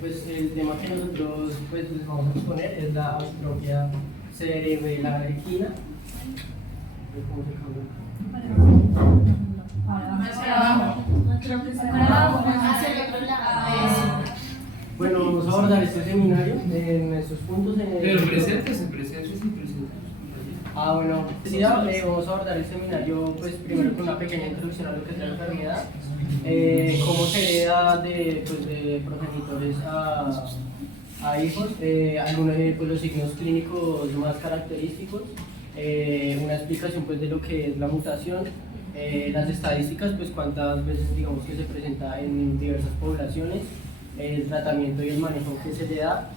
Pues el tema que nosotros pues, les vamos a exponer es la atrofia cerebral equina. ¿Cómo se llama? Bueno, vamos a abordar este seminario en estos puntos. Pero preséntese. Bueno, sí, vamos a abordar el seminario pues primero con una pequeña introducción a lo que es la enfermedad, cómo se hereda de progenitores a hijos, algunos pues, los signos clínicos más característicos, una explicación pues de lo que es la mutación, las estadísticas, pues cuántas veces digamos que se presenta en diversas poblaciones, el tratamiento y el manejo que se le da,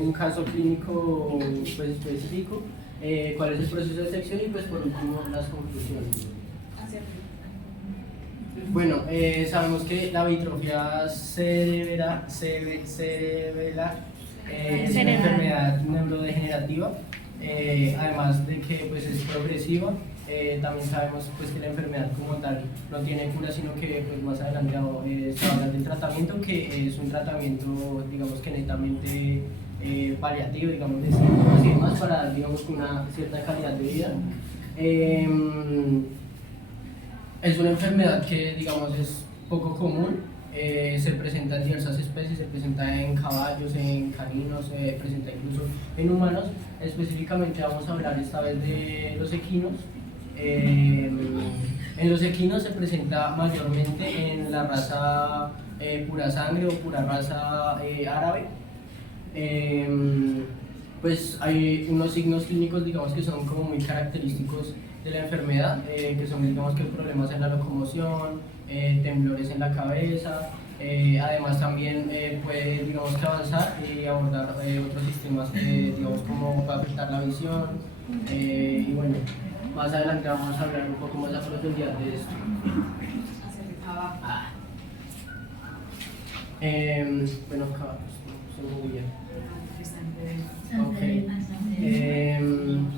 un caso clínico pues específico, cuál es el proceso de detección y pues por último las conclusiones. Bueno, sabemos que la distrofia cerebral es una enfermedad neurodegenerativa, además de que pues, es progresiva. También sabemos pues, que la enfermedad como tal no tiene cura, sino que pues, más adelante se va a hablar del tratamiento, que es un tratamiento digamos que netamente paliativo, digamos, de síntomas y demás para dar digamos, una cierta calidad de vida. Es una enfermedad que digamos es poco común, se presenta en diversas especies, se presenta en caballos, en caninos, se presenta incluso en humanos. Específicamente vamos a hablar esta vez de los equinos. En los equinos se presenta mayormente en la raza pura sangre o pura raza árabe. Pues hay unos signos clínicos digamos que son como muy característicos de la enfermedad, que son digamos que problemas en la locomoción, temblores en la cabeza, además también puede digamos que avanzar y abordar otros sistemas digamos como para afectar la visión, y bueno, más adelante vamos a hablar un poco más a profundidad de esto. Bueno, acá se muy bien. Okay.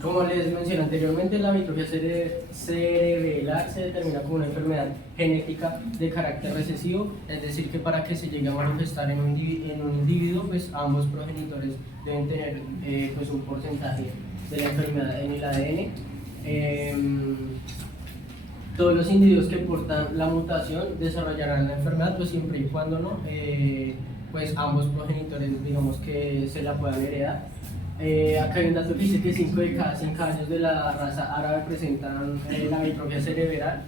Como les mencioné anteriormente, la distrofia cerebral se determina como una enfermedad genética de carácter recesivo, es decir, que para que se llegue a manifestar en un individuo, pues ambos progenitores deben tener pues, un porcentaje de la enfermedad en el ADN. Todos los individuos que portan la mutación desarrollarán la enfermedad, pues siempre y cuando no, pues ambos progenitores digamos que se la puedan heredar. Acá hay un dato que dice que 5 de cada 5 años de la raza árabe presentan la distrofia cerebral.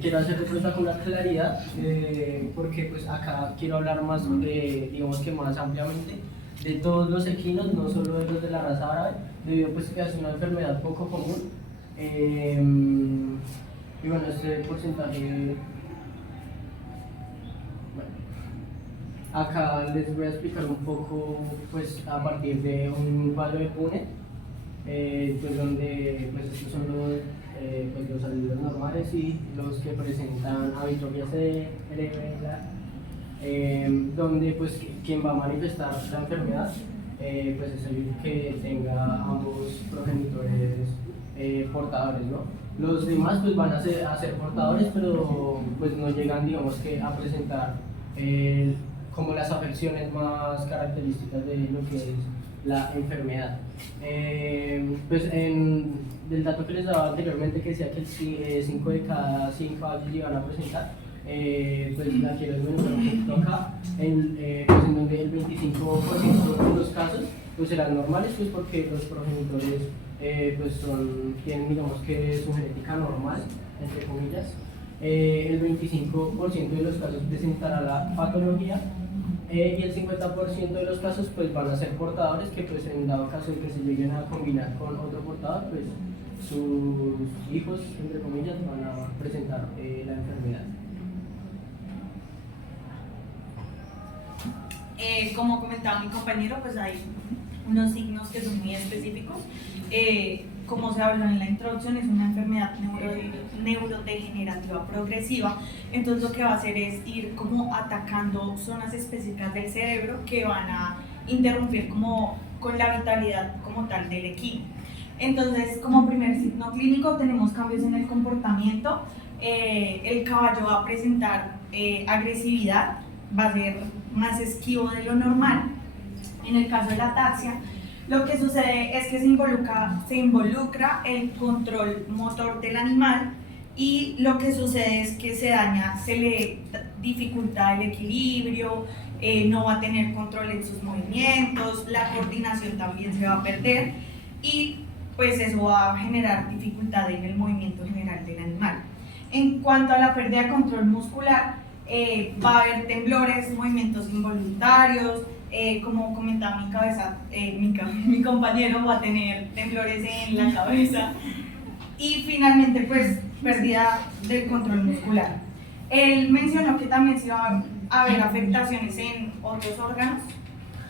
Quiero hacerlo pues con una claridad, porque pues acá quiero hablar más digamos que más ampliamente de todos los equinos, no solo de los de la raza árabe, debido pues que es una enfermedad poco común. Y bueno, este porcentaje, acá les voy a explicar un poco pues a partir de un cuadro de Punnett, pues donde pues estos son pues, los adultos normales y los que presentan distrofia cerebral, donde pues quien va a manifestar la enfermedad pues es el que tenga ambos progenitores portadores, ¿no? Los demás pues van a ser portadores, pero pues no llegan digamos que a presentar como las afecciones más características de lo que es la enfermedad. Pues del dato que les daba anteriormente que decía que el 5 de cada 5 años iban a presentar, pues la quiero desmenuzar un poquito acá, pues en donde el 25% de los casos pues serán normales, pues porque los progenitores pues tienen digamos que su genética normal, entre comillas. El 25% de los casos presentará la patología, y el 50% de los casos pues van a ser portadores, que pues en dado caso de que se lleguen a combinar con otro portador, pues sus hijos, entre comillas, van a presentar la enfermedad. Como comentaba mi compañero, pues hay unos signos que son muy específicos. Como se habló en la introducción, es una enfermedad neurodegenerativa progresiva, entonces lo que va a hacer es ir como atacando zonas específicas del cerebro que van a interrumpir como con la vitalidad como tal del equino. Entonces, como primer signo clínico tenemos cambios en el comportamiento, el caballo va a presentar agresividad, va a ser más esquivo de lo normal. En el caso de la ataxia, lo que sucede es que se involucra el control motor del animal y lo que sucede es que se le dificulta el equilibrio, no va a tener control en sus movimientos, la coordinación también se va a perder y pues eso va a generar dificultad en el movimiento general del animal. En cuanto a la pérdida de control muscular, va a haber temblores, movimientos involuntarios, como comentaba mi compañero va a tener temblores en la cabeza y finalmente pues pérdida del control muscular. Él mencionó que también se va a haber afectaciones en otros órganos,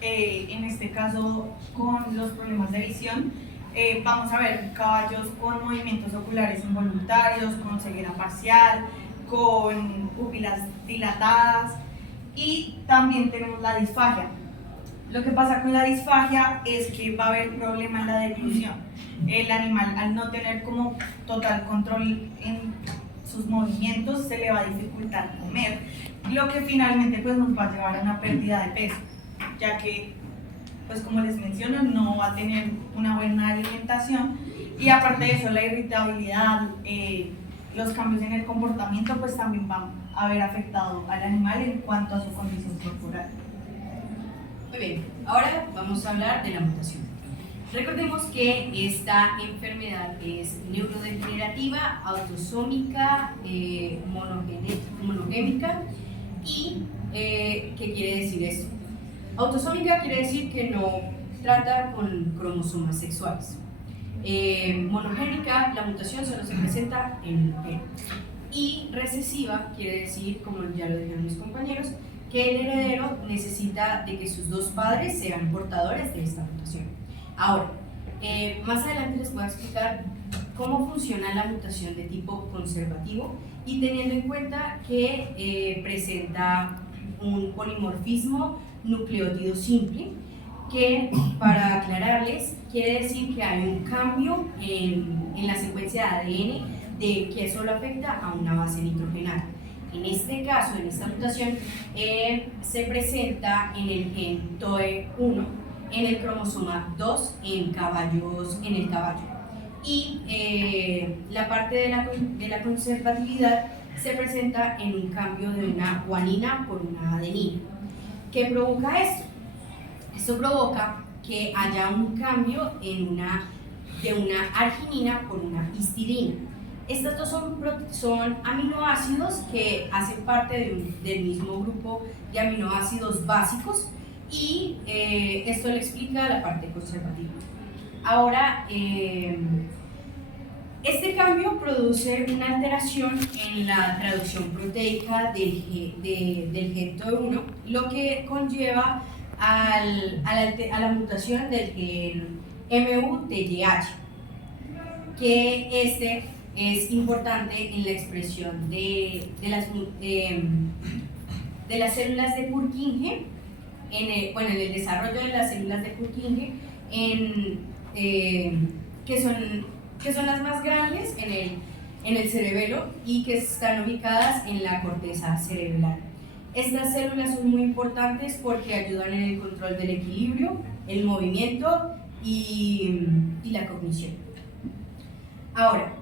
en este caso con los problemas de visión. Vamos a ver caballos con movimientos oculares involuntarios, con ceguera parcial, con pupilas dilatadas y también tenemos la disfagia. Lo que pasa con la disfagia es que va a haber problema en la deglución. El animal, al no tener como total control en sus movimientos, se le va a dificultar comer, lo que finalmente pues nos va a llevar a una pérdida de peso, ya que pues como les menciono, no va a tener una buena alimentación y aparte de eso la irritabilidad, los cambios en el comportamiento pues también van a haber afectado al animal en cuanto a su condición corporal. Muy bien, ahora vamos a hablar de la mutación. Recordemos que esta enfermedad es neurodegenerativa, autosómica, monogémica y ¿qué quiere decir esto? Autosómica quiere decir que no trata con cromosomas sexuales. Monogénica, la mutación solo se presenta en el género. Y recesiva quiere decir, como ya lo dijeron mis compañeros, que el heredero necesita de que sus dos padres sean portadores de esta mutación. Ahora, más adelante les voy a explicar cómo funciona la mutación de tipo conservativo y teniendo en cuenta que presenta un polimorfismo nucleótido simple, que para aclararles quiere decir que hay un cambio en la secuencia de ADN de que solo afecta a una base nitrogenada. En este caso, en esta mutación, se presenta en el gen TOE1, en el cromosoma 2 en el caballo. Y la parte de la conservatividad se presenta en un cambio de una guanina por una adenina. ¿Qué provoca esto? Esto provoca que haya un cambio de una arginina por una histidina. Estos dos son aminoácidos que hacen parte del mismo grupo de aminoácidos básicos y esto le explica la parte conservativa. Ahora, este cambio produce una alteración en la traducción proteica del gen TOE1, lo que conlleva a la mutación del gen MUTYH, que es importante en la expresión de las células de Purkinje, en el desarrollo de las células de Purkinje, que son las más grandes en el cerebelo y que están ubicadas en la corteza cerebral. Estas células son muy importantes porque ayudan en el control del equilibrio, el movimiento y la cognición. Ahora,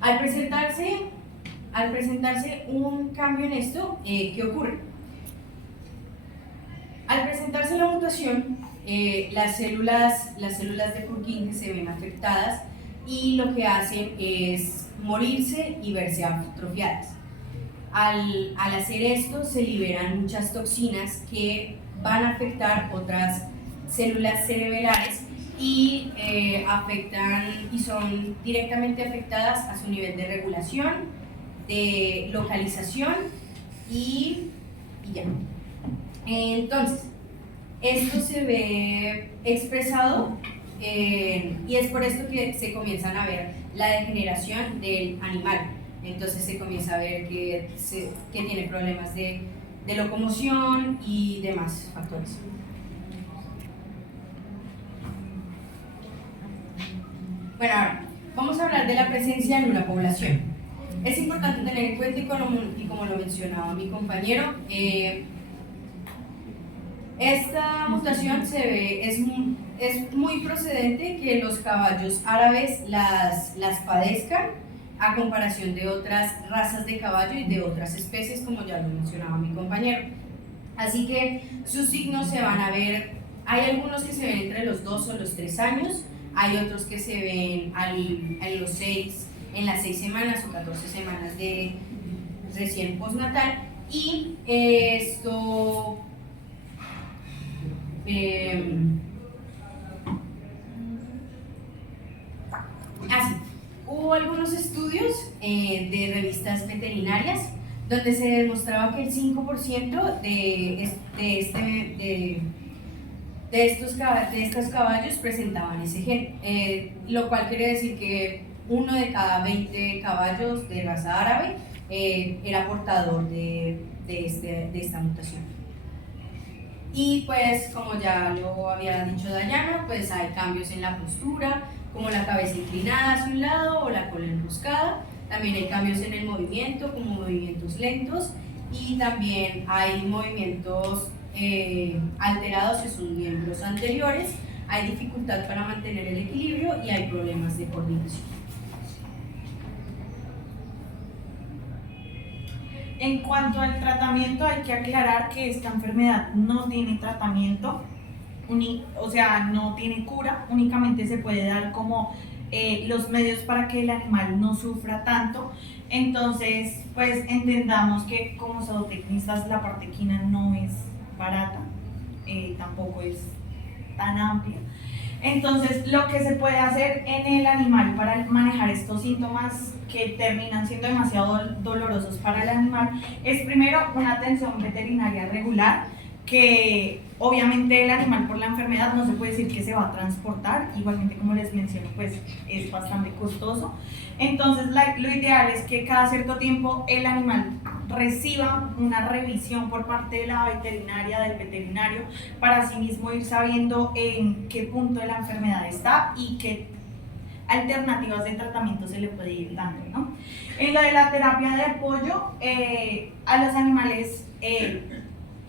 al presentarse un cambio en esto, ¿qué ocurre? Al presentarse la mutación, las células de Purkinje se ven afectadas y lo que hacen es morirse y verse atrofiadas. Al hacer esto, se liberan muchas toxinas que van a afectar otras células cerebrales y son directamente afectadas a su nivel de regulación, de localización y ya. Entonces, esto se ve expresado y es por esto que se comienzan a ver la degeneración del animal. Entonces se comienza a ver que tiene problemas de locomoción y demás factores. Bueno, ahora, vamos a hablar de la presencia en una población. Es importante tener en cuenta, y como lo mencionaba mi compañero, esta mutación es muy procedente que los caballos árabes las padezcan a comparación de otras razas de caballo y de otras especies, como ya lo mencionaba mi compañero. Así que sus signos se van a ver, hay algunos que se ven entre los 2 o los 3 años, hay otros que se ven en las 6 semanas o 14 semanas de recién postnatal, y esto así. Hubo algunos estudios de revistas veterinarias donde se demostraba que el 5% de estos caballos presentaban ese gen, lo cual quiere decir que 1 de cada 20 caballos de raza árabe era portador de esta mutación. Y pues, como ya lo había dicho Dayana, pues hay cambios en la postura, como la cabeza inclinada hacia un lado o la cola enroscada. También hay cambios en el movimiento, como movimientos lentos, y también hay movimientos alterados en sus miembros anteriores. Hay dificultad para mantener el equilibrio y hay problemas de coordinación. En cuanto al tratamiento, hay que aclarar que esta enfermedad no tiene tratamiento, o sea, no tiene cura, únicamente se puede dar como los medios para que el animal no sufra tanto. Entonces, pues entendamos que como zootecnistas la parte equina no es barata, tampoco es tan amplia. Entonces, lo que se puede hacer en el animal para manejar estos síntomas que terminan siendo demasiado dolorosos para el animal es primero una atención veterinaria regular, que obviamente el animal por la enfermedad no se puede decir que se va a transportar, igualmente como les menciono pues es bastante costoso. Entonces lo ideal es que cada cierto tiempo el animal reciba una revisión por parte de la veterinaria, del veterinario, para así mismo ir sabiendo en qué punto de la enfermedad está y qué alternativas de tratamiento se le puede ir dando, ¿no? En lo de la terapia de apoyo, a los animales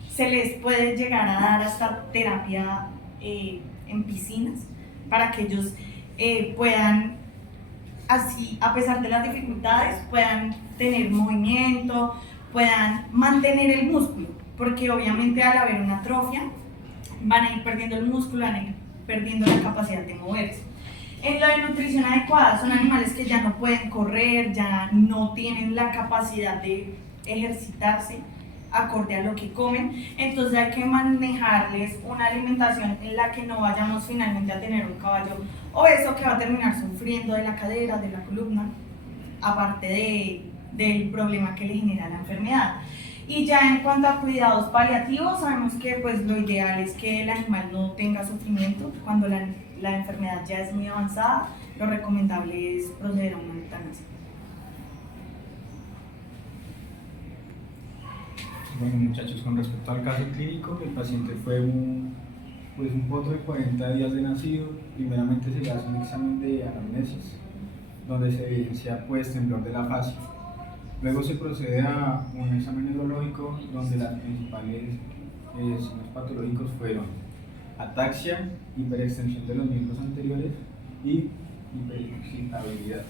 se les puede llegar a dar hasta terapia en piscinas para que ellos puedan, así, a pesar de las dificultades, puedan tener movimiento, puedan mantener el músculo, porque obviamente al haber una atrofia van a ir perdiendo el músculo, van a ir perdiendo la capacidad de moverse. En lo de nutrición adecuada, son animales que ya no pueden correr, ya no tienen la capacidad de ejercitarse acorde a lo que comen, entonces hay que manejarles una alimentación en la que no vayamos finalmente a tener un caballo obeso que va a terminar sufriendo de la cadera, de la columna, aparte del problema que le genera la enfermedad. Y ya en cuanto a cuidados paliativos, sabemos que pues lo ideal es que el animal no tenga sufrimiento. Cuando la enfermedad ya es muy avanzada, lo recomendable es proceder a una eutanasia. Bueno, muchachos, con respecto al caso clínico, el paciente fue un potro de 40 días de nacido. Primeramente se le hace un examen de anamnesis, donde se evidencia pues temblor de la fascia. Luego se procede a un examen neurológico, donde las principales signos patológicos fueron ataxia, hiperextensión de los miembros anteriores y hiperexcitabilidad.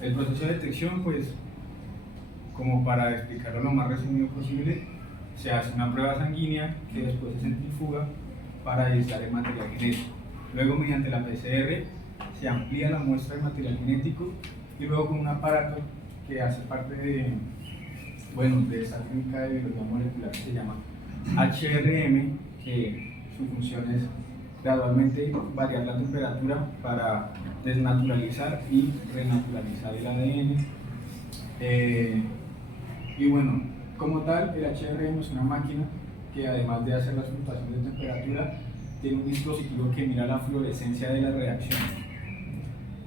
El proceso de detección, pues, como para explicarlo lo más resumido posible, se hace una prueba sanguínea que después se centrifuga para aislar el material genético. Luego, mediante la PCR, se amplía la muestra de material genético y luego con un aparato que hace parte de esta técnica de biología molecular que se llama HRM, que su función es gradualmente variar la temperatura para desnaturalizar y renaturalizar el ADN. Y bueno, como tal, el HRM es una máquina que además de hacer las fluctuaciones de temperatura, tiene un dispositivo que mira la fluorescencia de la reacción.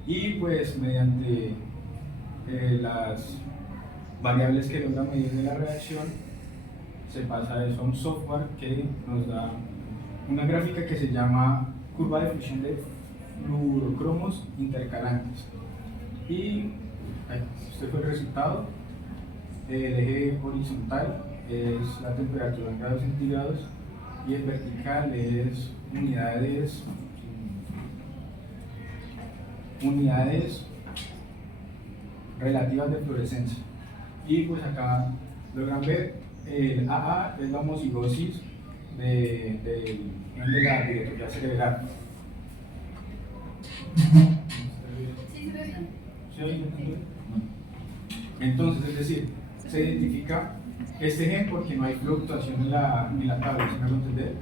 Y pues mediante las variables que logra medir de la reacción, se pasa eso a un software que nos da una gráfica que se llama curva de función de fluorocromos intercalantes. Y este fue el resultado. El eje horizontal es la temperatura en grados centígrados y el vertical es unidades relativas de fluorescencia. Y pues acá logran ver el AA es la homocigosis de la directoría cerebral. Entonces, es decir, se identifica este gen porque no hay fluctuación en la tabla, ¿sí me hago entender?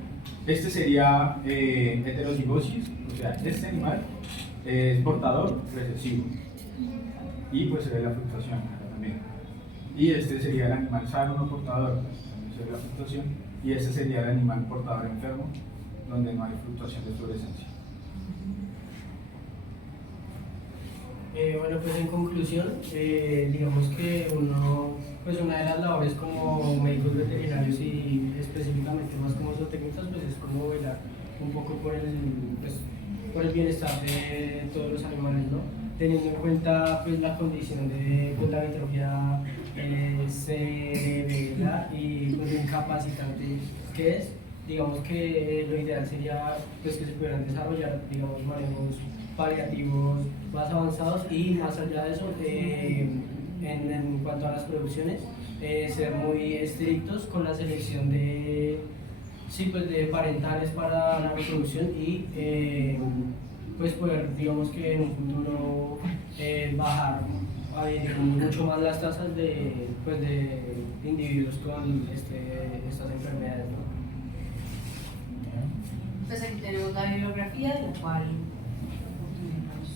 Este sería heterocigosis, o sea, este animal es portador recesivo y pues se ve la fluctuación acá también. Y este sería el animal sano no portador, pues, también se ve la fluctuación, y este sería el animal portador enfermo, donde no hay fluctuación de fluorescencia. Bueno, pues en conclusión, digamos que pues una de las labores como médicos veterinarios y específicamente más como zootecnistas, pues es como velar un poco por el bienestar de todos los animales, ¿no? Teniendo en cuenta pues la condición de pues, la distrofia severa y pues lo incapacitante que es, digamos que lo ideal sería pues que se pudieran desarrollar, digamos, manejos paliativos más avanzados y más allá de eso, en cuanto a las producciones, ser muy estrictos con la selección de parentales para la reproducción y pues poder, digamos que en un futuro bajar digamos, mucho más las tasas de individuos con estas enfermedades, ¿no? Pues aquí tenemos la bibliografía de la cual obtuvimos.